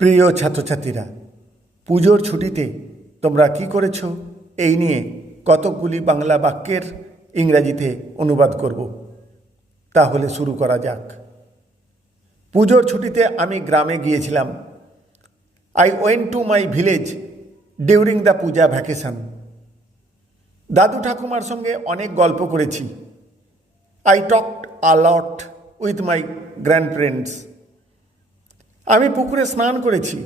প্রিয় ছাত্রছাত্রীরা, পুজোর ছুটিতে তোমরা কি করেছ এই নিয়ে কতকগুলি বাংলা বাক্যের ইংরাজিতে অনুবাদ করব। তাহলে শুরু করা যাক। পুজোর ছুটিতে আমি গ্রামে গিয়েছিলাম। I went to my village during the puja vacation. দাদু ঠাকুমার সঙ্গে অনেক গল্প করেছি। I talked a lot with my grandparents. আমি পুকুরে স্নান করেছি।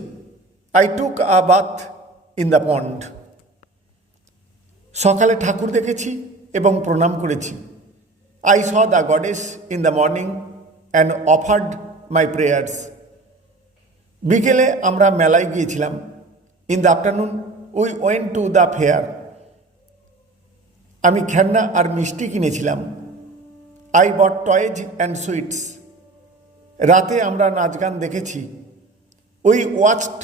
I took a bath in the pond. সকালে ঠাকুর দেখেছি এবং প্রণাম করেছি। I saw the goddess in the morning and offered my prayers. বিকেলে আমরা মেলায় গিয়েছিলাম। In the afternoon we went to the fair. আমি খেলনা আর মিষ্টি কিনেছিলাম। I bought toys and sweets. রাতে আমরা নাচ গান দেখেছি। We watched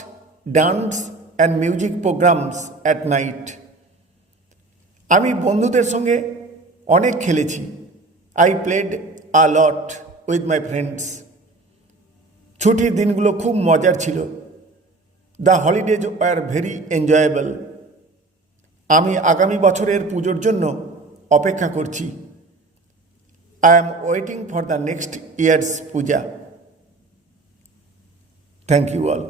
dance and music programmes at night. আমি বন্ধুদের সঙ্গে অনেক খেলেছি। I played a lot with my friends. ছুটির দিনগুলো খুব মজার ছিল। The holidays were very enjoyable. আমি আগামী বছরের পুজোর জন্য অপেক্ষা করছি। I am waiting for the next year's puja. Thank you all.